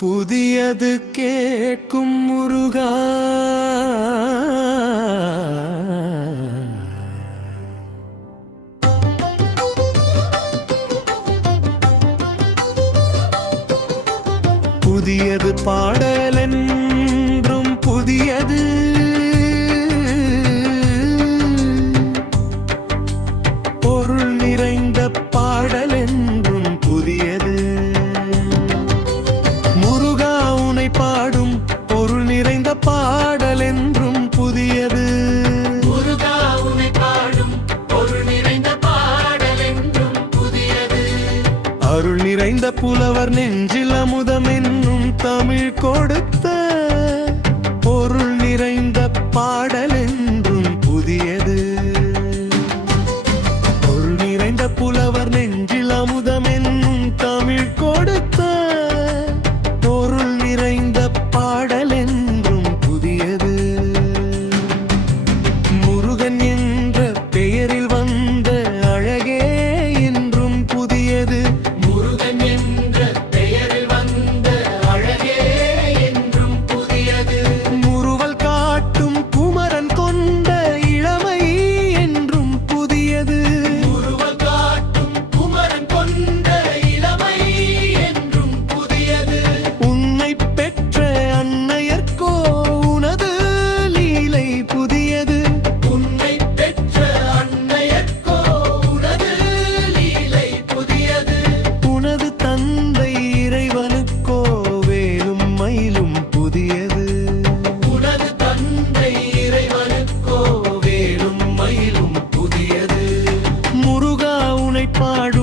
புதியது கேட்கும் முருகா, புதியது பாடலென்றும் புதியது, பொருள் நிறைந்த பாடலென்றும் புதியது. முருகா உனை பாடும் பொருள் நிறைந்த பாடலென்றும் புதியது. முருகா உனை பாடும் பொருள் நிறைந்த பாடலென்றும் புதியது. அருள் நிறைந்த புலவர் நெஞ்சில் அமுதம் என்னும் தமிழ் கொடுத்த பொருள் நிறைந்த பாடலென்றும் புதியது. பொருள் நிறைந்த புலவர் நெஞ்சில் அமுதம் என்னும் தமிழ் கொடுத்த பொருள் நிறைந்த பாடலென்றும் புதியது. முருகன் என்ற பெயரில் வந்த அழகே என்றும் புதியது. முருகன் என்ற பெயரில் வந்த அழகே என்றும் புதியது. முறுவல் காட்டும் குமரன் கொண்ட இளமை என்றும் புதியது. முறுவல் காட்டும் குமரன் கொண்ட இளமை என்றும் புதியது. உன்னை பெற்ற அன்னையர்க்கோ உனது லீலை புதியது. உன்னை பெற்ற அன்னையர்க்கோ உனது லீலை புதியது. உனது தந்தை இறைவனுக்கோ வேலும் மயிலும் புதியது. உனது தந்தை இறைவனுக்கோ வேலும் மயிலும் புதியது. முருகா உனை பாடும்